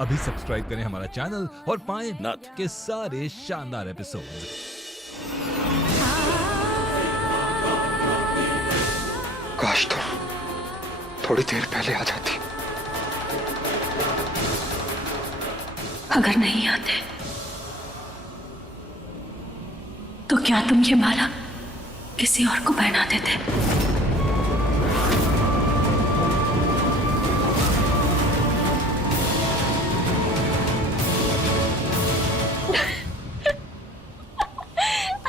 अभी सब्सक्राइब करें हमारा चैनल और पाएं नाथ। के सारे शानदार एपिसोड्स। काश तो थोड़ी देर पहले आ जाती। अगर नहीं आते तो क्या तुम ये माला किसी और को पहना देते?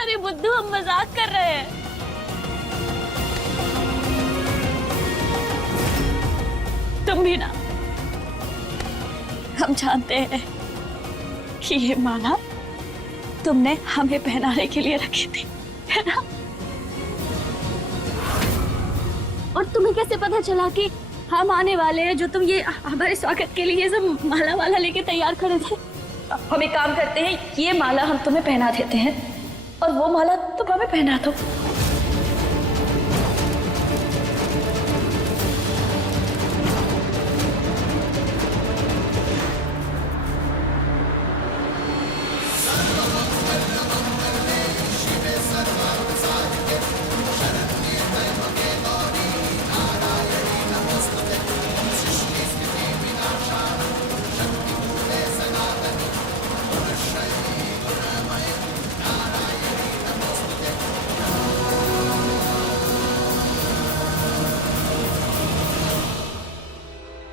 अरे बुद्धू, हम मजाक कर रहे हैं। तुम भी ना, हम जानते हैं कि ये माला तुमने हमें पहनाने के लिए रखी थी, है ना? और तुम्हें कैसे पता चला कि हम आने वाले हैं, जो तुम ये हमारे स्वागत के लिए सब माला वाला लेके तैयार खड़े थे? हम एक काम करते हैं, ये माला हम तुम्हें पहना देते हैं और वो माला तुम हमें पहना दो।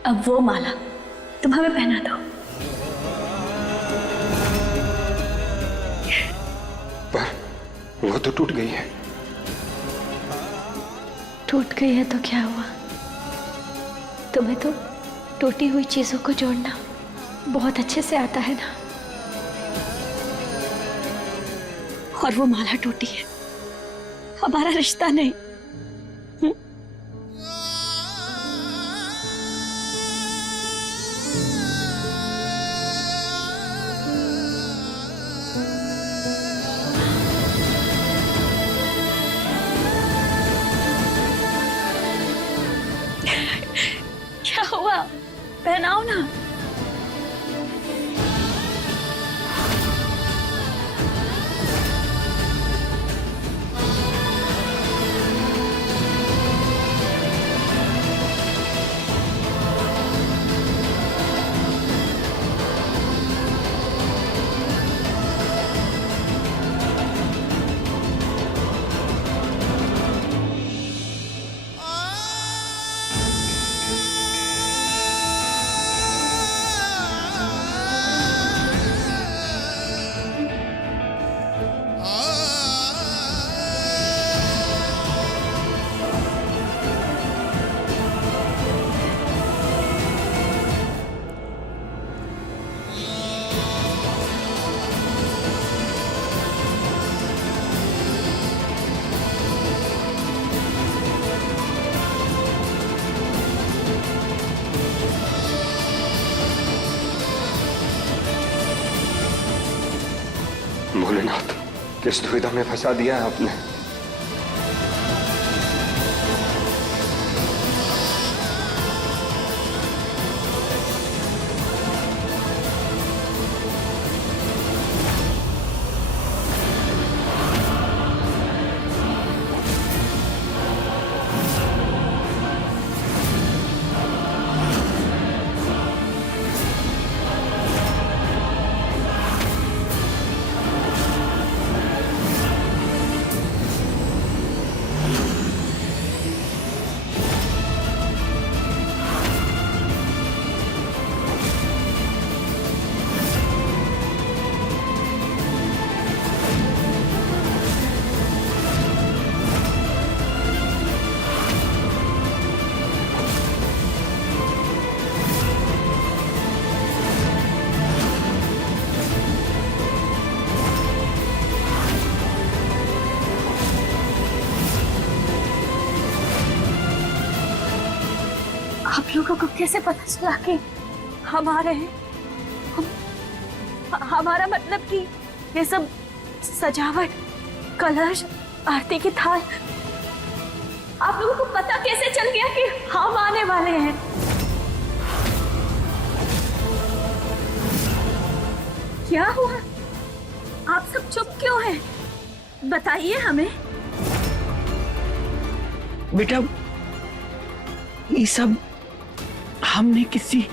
अब वो माला तुम हमें पहना दो। पर वो तो टूट गई है। टूट गई है तो क्या हुआ? तुम्हें तो टूटी हुई चीजों को जोड़ना बहुत अच्छे से आता है ना। और वो माला टूटी है, हमारा रिश्ता नहीं। क्या हुआ? पहनाओ ना। भोलेनाथ, किस दुविधा में फंसा दिया है आपने। आप लोगों को कैसे पता चला कि हम आ रहे हैं? हमारा मतलब कि ये सब सजावट, कलश, आरती की थाल, आप लोगों को पता कैसे चल गया कि हम आने वाले हैं? क्या हुआ? आप सब चुप क्यों हैं? बताइए हमें। बेटा, ये सब हमने किसी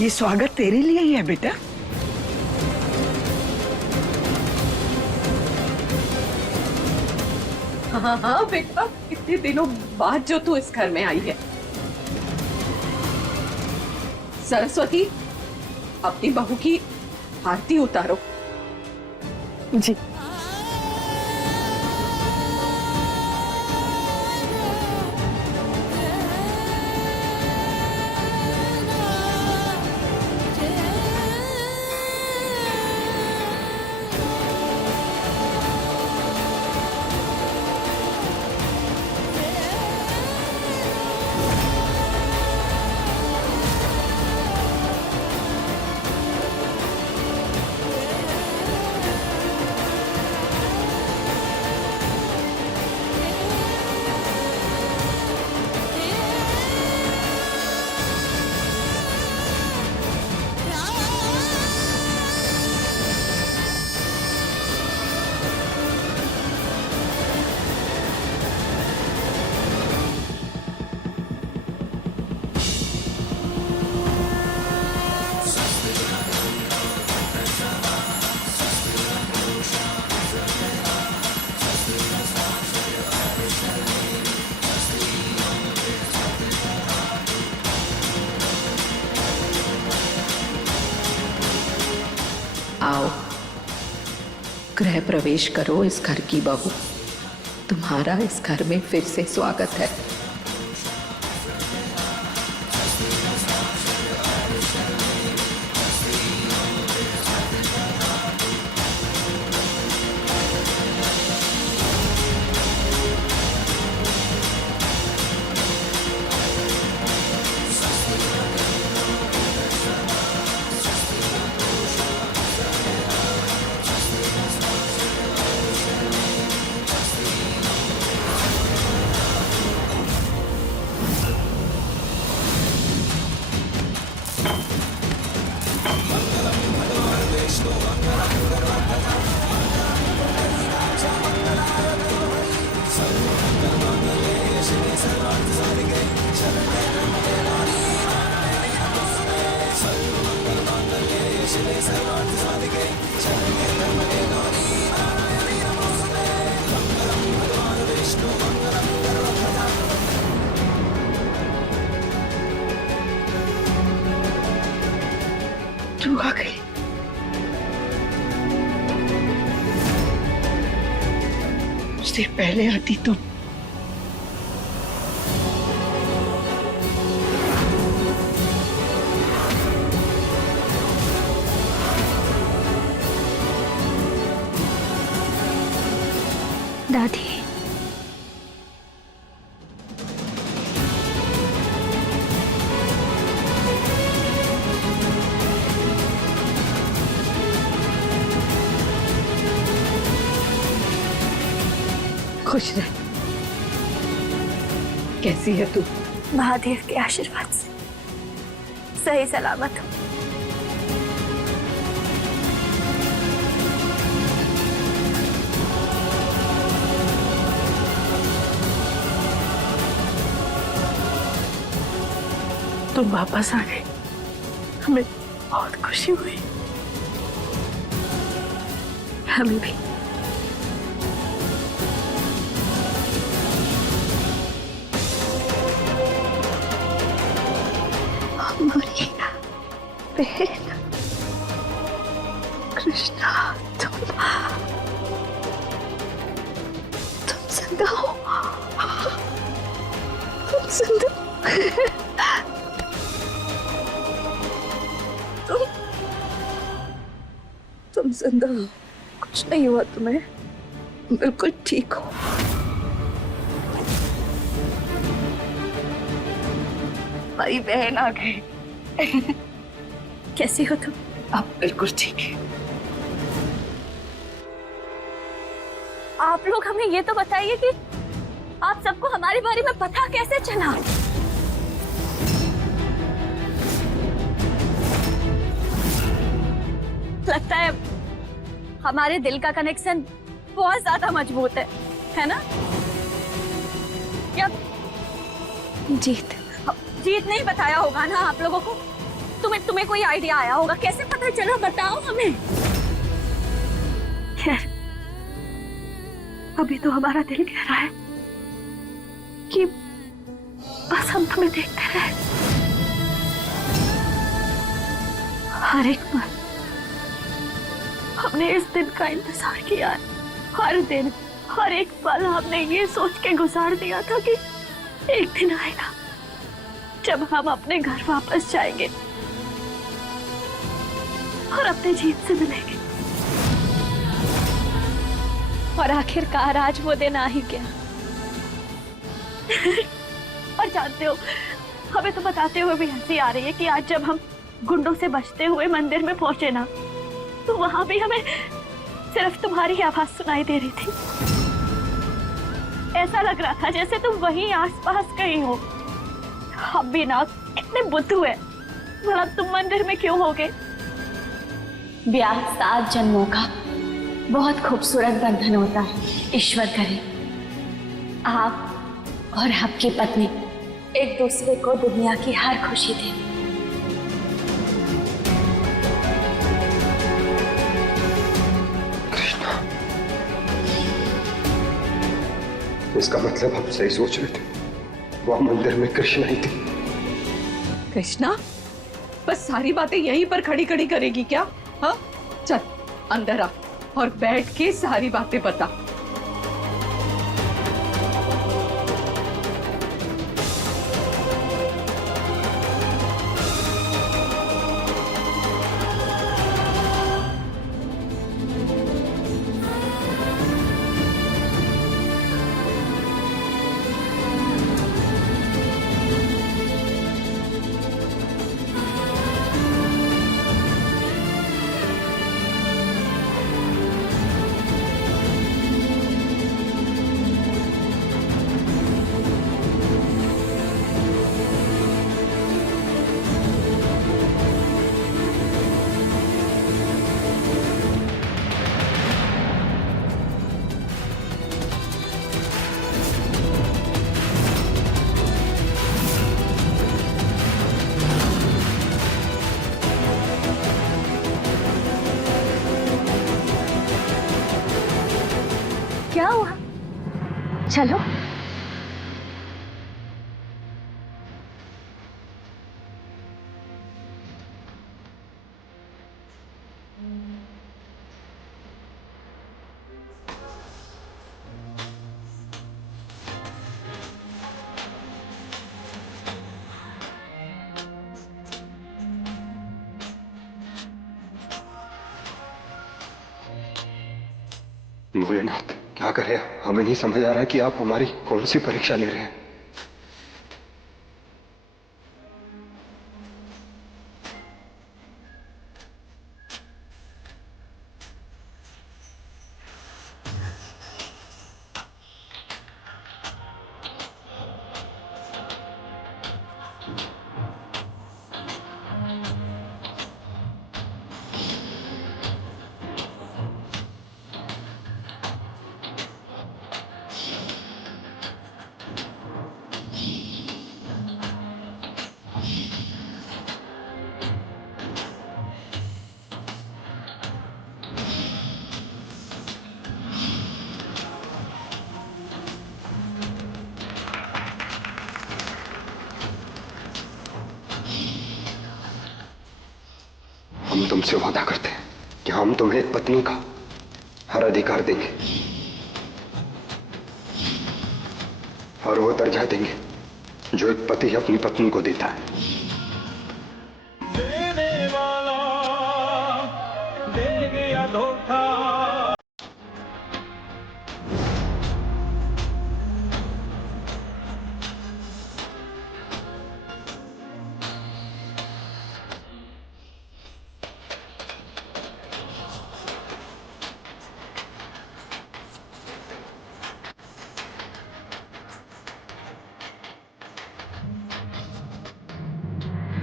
ये स्वागत तेरे लिए ही है बेटा। हाँ हाँ बेटा, इतने दिनों बाद जो तू इस घर में आई है। सरस्वती, अपनी बहू की आरती उतारो। जी। आओ, गृह प्रवेश करो इस घर की बहू। तुम्हारा इस घर में फिर से स्वागत है। तू आ गई। उससे पहले आती तो दादी, खुश रह। कैसी है तू? महादेव के आशीर्वाद से सही सलामत हूँ। तुम वापस आ गए, हमें बहुत खुशी हुई। हमें भी। हमारी बहन कृष्णा, तुम जिंदा हो। तुम जिंदा तुम जिंदा हो। कुछ नहीं हुआ तुम्हें, बिल्कुल ठीक हो। भाई बहन आ गए। कैसी हो तुम? अब बिल्कुल ठीक है। आप लोग हमें ये तो बताइए कि आप सबको हमारे बारे में पता कैसे चला? लगता है हमारे दिल का कनेक्शन बहुत ज्यादा मजबूत है ना? या जीत नहीं बताया होगा ना आप लोगों को? तुम्हें कोई आइडिया आया होगा? कैसे पता चला, बताओ हमें। खैर, अभी तो हमारा दिल कह रहा है कि बस हम तुम्हें देखते रहे, हर एक पल। हमने इस दिन का इंतजार किया है, हर दिन, हर एक पल हमने ये सोच के गुजार दिया था कि एक दिन आएगा जब हम अपने घर वापस जाएंगे और अपने जीत से मिलेंगे। और आखिरकार आज वो दिन आ ही गया। और जानते हो, हमें तो बताते हुए भी हंसी आ रही है कि आज जब हम गुंडों से बचते हुए मंदिर में पहुंचे ना, तो वहां भी हमें सिर्फ तुम्हारी आवाज सुनाई दे रही थी। ऐसा लग रहा था जैसे तुम वहीं आसपास कहीं हो। हम भी ना कितने बुद्धू है, भला तुम मंदिर में क्यों होगे? ब्याह 7 जन्मों का बहुत खूबसूरत बंधन होता है। ईश्वर करे आप और आपकी पत्नी एक दूसरे को दुनिया की हर खुशी दें। इसका मतलब आप सही सोच रहे थे, वह मंदिर में कृष्णा ही थी। कृष्णा बस सारी बातें यहीं पर खड़ी खड़ी करेगी क्या? हाँ, चल अंदर आ और बैठ के सारी बातें बता। क्या हुआ? चलो। भोलेनाथ, क्या करें? हमें नहीं समझ आ रहा है कि आप हमारी कौन सी परीक्षा ले रहे हैं। हम तुमसे वादा करते हैं कि हम तुम्हें एक पत्नी का हर अधिकार देंगे और वो दर्जा देंगे जो एक पति अपनी पत्नी को देता है। देने वाला दे गया धोखा।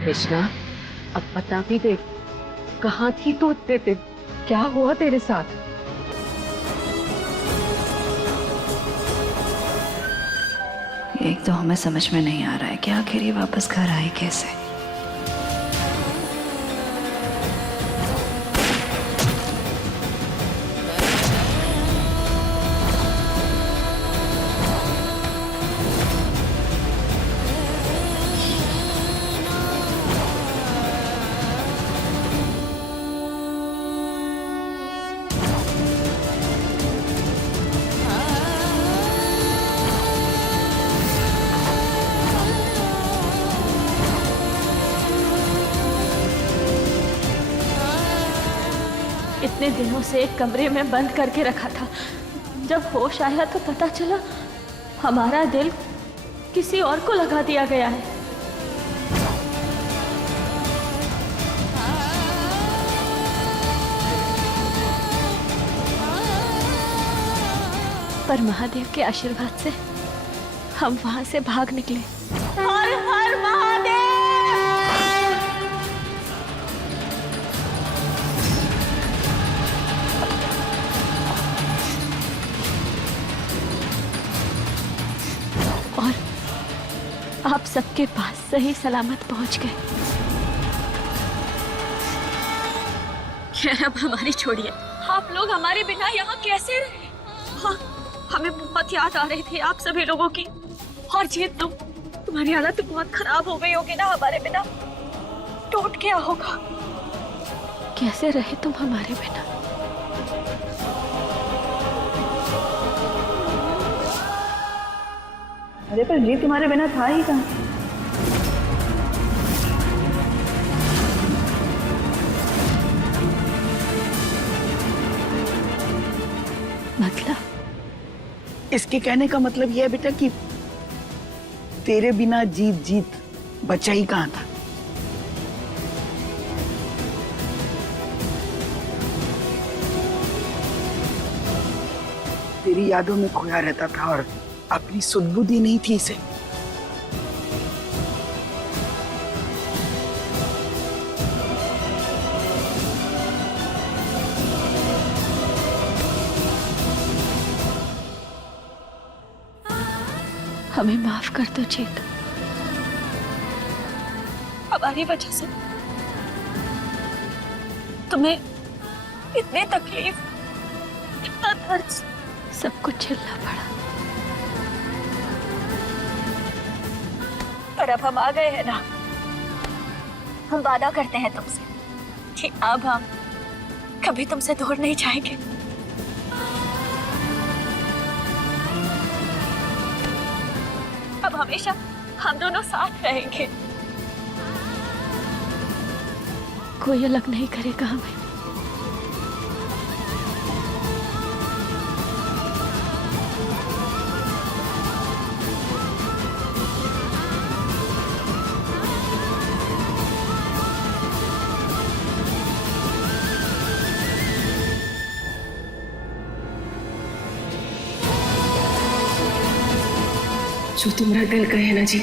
कृष्णा, अब बता भी दे, कहाँ थी तू इतने दिन? क्या हुआ तेरे साथ? एक तो हमें समझ में नहीं आ रहा है कि आखिर ये वापस घर आई कैसे। इतने दिनों से एक कमरे में बंद करके रखा था। जब होश आया तो पता चला हमारा दिल किसी और को लगा दिया गया है। पर महादेव के आशीर्वाद से हम वहां से भाग निकले। हर हर महादेव! और आप सबके पास सही सलामत पहुंच गए। खैर अब हमारी छोड़िए, आप लोग हमारे बिना यहाँ कैसे रहे? हाँ, हमें बहुत याद आ रही थी आप सभी लोगों की। और जीत तुम्हारी हालत तो बहुत खराब हो गई होगी ना हमारे बिना। टूट गया होगा। कैसे रहे तुम हमारे बिना? अरे पर जी तुम्हारे बिना था ही कहाँ? मतलब? इसके कहने का मतलब यह है बेटा कि तेरे बिना जीत बचा ही कहाँ था। तेरी यादों में खोया रहता था और अपनी सुध-बुद्धि नहीं थी इसे। हमें माफ कर दो जीत। हमारी वजह से तुम्हें इतनी तकलीफ, इतना दर्द, सब कुछ झेलना पड़ा। पर अब हम आ गए हैं ना, हम वादा करते हैं तुमसे कि अब हम कभी तुमसे दूर नहीं जाएंगे। अब हमेशा हम दोनों साथ रहेंगे। कोई अलग नहीं करेगा हमें। जो तुम्हारा दिल कहे ना जी,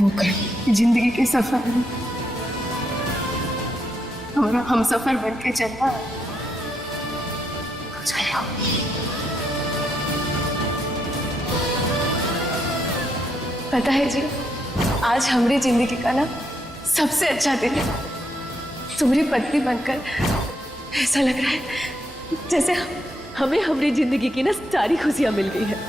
वो कर। जिंदगी के सफर में हमारा हम सफर बन के चलना। चलो। पता है जी, आज हमारी जिंदगी का ना सबसे अच्छा दिन है। तुम्हारी पत्नी बनकर ऐसा लग रहा है जैसे हमें हमारी जिंदगी की ना सारी खुशियां मिल गई है।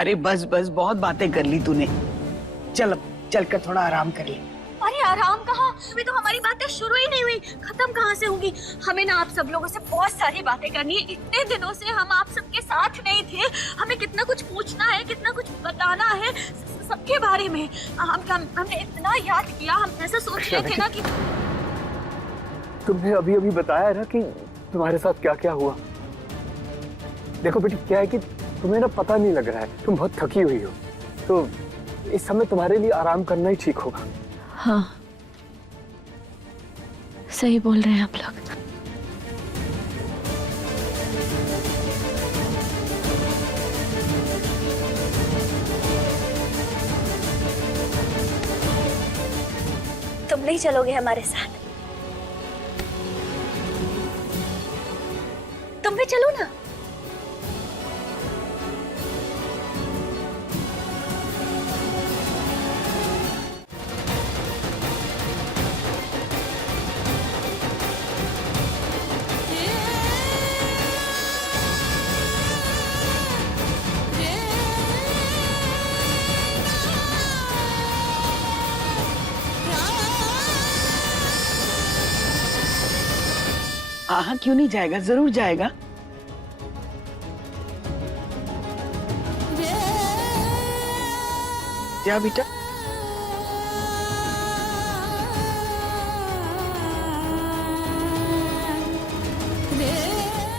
अरे बस बहुत बातें कर ली तूने। चल कर थोड़ा आराम कर ले। अरे आराम कहाँ? अभी तो हमारी बातें शुरू ही नहीं हुई, खत्म कहाँ से होंगी? हमें ना आप सब लोगों से बहुत सारी बातें करनी है। इतने दिनों से हम आप सबके साथ नहीं थे। हमें कितना कुछ पूछना है, कितना कुछ बताना है सबके बारे में। हमने इतना याद किया, हम ऐसा सोच रहे थे ना कि तुमने अभी बताया ना कि तुम्हारे साथ क्या क्या हुआ। देखो बेटी, क्या है कि तुम्हें ना पता नहीं लग रहा है, तुम बहुत थकी हुई हो, तो इस समय तुम्हारे लिए आराम करना ही ठीक होगा। हाँ, सही बोल रहे हैं आप लोग। तुम नहीं चलोगे हमारे साथ? तुम भी चलो ना। हाँ हाँ, क्यों नहीं जाएगा, जरूर जाएगा। जा बेटा।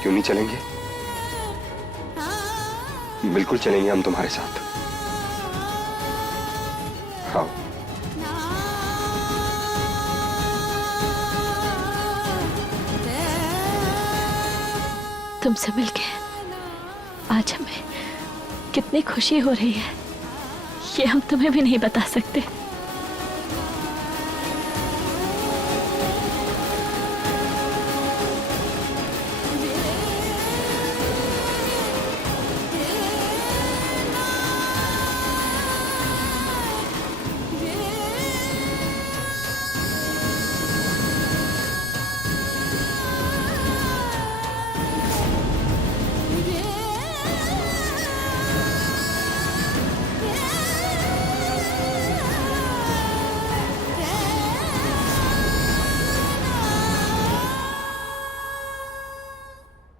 क्यों नहीं चलेंगे? बिल्कुल चलेंगे हम तुम्हारे साथ। आओ। तुमसे मिलके आज हमें कितनी खुशी हो रही है, ये हम तुम्हें भी नहीं बता सकते।